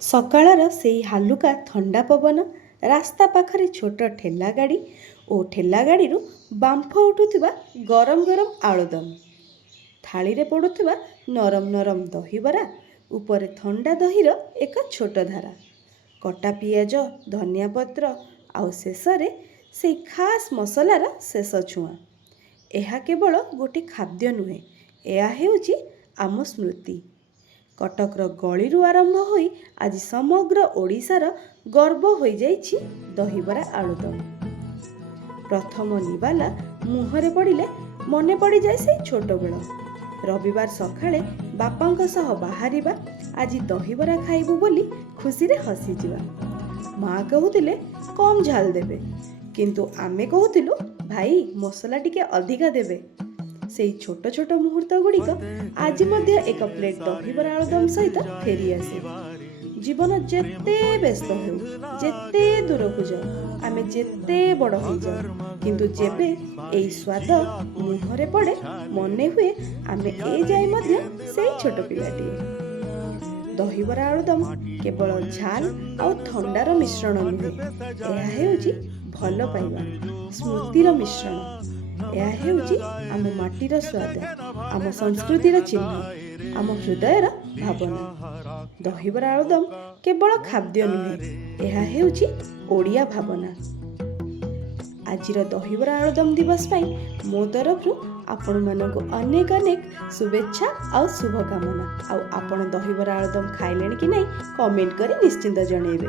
ସକାଳର ସେଇ ହାଲୁକା ଥଣ୍ଡା ପବନ, ରାସ୍ତା ପାଖରେ ଛୋଟ ଠେଲା ଗାଡ଼ି ଓ ଠେଲା ଗାଡ଼ିରୁ ବାମ୍ଫ ଉଠୁଥିବା ଗରମ ଗରମ ଆଳୁଦମ, ଥାଳିରେ ପଡ଼ୁଥିବା ନରମ ନରମ ଦହିବରା, ଉପରେ ଥଣ୍ଡା ଦହିର ଏକ ଛୋଟ ଧାରା, କଟା ପିଆଜ, ଧନିଆ ପତ୍ର ଆଉ ଶେଷରେ ସେଇ ଖାସ୍ ମସଲାର ଶେଷ ଛୁଆଁ। ଏହା କେବଳ ଗୋଟିଏ ଖାଦ୍ୟ ନୁହେଁ, ଏହା ହେଉଛି ଆମ ସ୍ମୃତି। କଟକର ଗଳିରୁ ଆରମ୍ଭ ହୋଇ ଆଜି ସମଗ୍ର ଓଡ଼ିଶାର ଗର୍ବ ହୋଇଯାଇଛି ଦହିବରା ଆଳୁଦମ। ପ୍ରଥମ ନିବାଲା ମୁହଁରେ ପଡ଼ିଲେ ମନେ ପଡ଼ିଯାଏ ସେଇ ଛୋଟବେଳ। ରବିବାର ସକାଳେ ବାପାଙ୍କ ସହ ବାହାରିବା, ଆଜି ଦହିବରା ଖାଇବୁ ବୋଲି ଖୁସିରେ ହସିଯିବା। ମା କହୁଥିଲେ କମ୍ ଝାଲ ଦେବେ, କିନ୍ତୁ ଆମେ କହୁଥିଲୁ ଭାଇ ମସଲା ଟିକେ ଅଧିକା ଦେବେ। ସେଇ ଛୋଟ ଛୋଟ ମୁହୂର୍ତ୍ତ ଗୁଡ଼ିକ ଆଜି ମଧ୍ୟ ଏକ ପ୍ଲେଟ୍ ଦହିବରା ଆଳୁଦମ ସହିତ ଫେରିଆସେ। ଜୀବନ ଯେତେ ବ୍ୟସ୍ତ ହେଉ, ଯେତେ ଦୂରକୁ ଯାଉ, ଆମେ ଯେତେ ବଡ଼ ହୋଇଯାଉ, କିନ୍ତୁ ଯେବେ ଏଇ ସ୍ୱାଦ ମୁହଁରେ ପଡ଼େ ମନେ ହୁଏ ଆମେ ଏ ଯାଏ ମଧ୍ୟ ସେଇ ଛୋଟ ପିଲାଟିଏ। ଦହିବରା ଆଳୁଦମ କେବଳ ଝାଲ ଆଉ ଥଣ୍ଡାର ମିଶ୍ରଣ ନୁହେଁ, ଏହା ହେଉଛି ଭଲ ପାଇବା, ସ୍ମୃତିର ମିଶ୍ରଣ। ଏହା ହେଉଛି ଆମ ମାଟିର ସ୍ୱାଦ, ଆମ ସଂସ୍କୃତିର ଚିହ୍ନ, ଆମ ହୃଦୟର ଭାବନା। ଦହିବରା ଆଳୁଦମ କେବଳ ଖାଦ୍ୟ ନୁହେଁ, ଏହା ହେଉଛି ଓଡ଼ିଆ ଭାବନା। ଆଜିର ଦହିବରା ଆଳୁଦମ ଦିବସ ପାଇଁ ମୋ ତରଫରୁ ଆପଣମାନଙ୍କୁ ଅନେକ ଅନେକ ଶୁଭେଚ୍ଛା ଆଉ ଶୁଭକାମନା। ଆଉ ଆପଣ ଦହିବରା ଆଳୁଦମ ଖାଇଲେଣି କି ନାହିଁ କମେଣ୍ଟ କରି ନିଶ୍ଚିନ୍ତ ଜଣାଇବେ।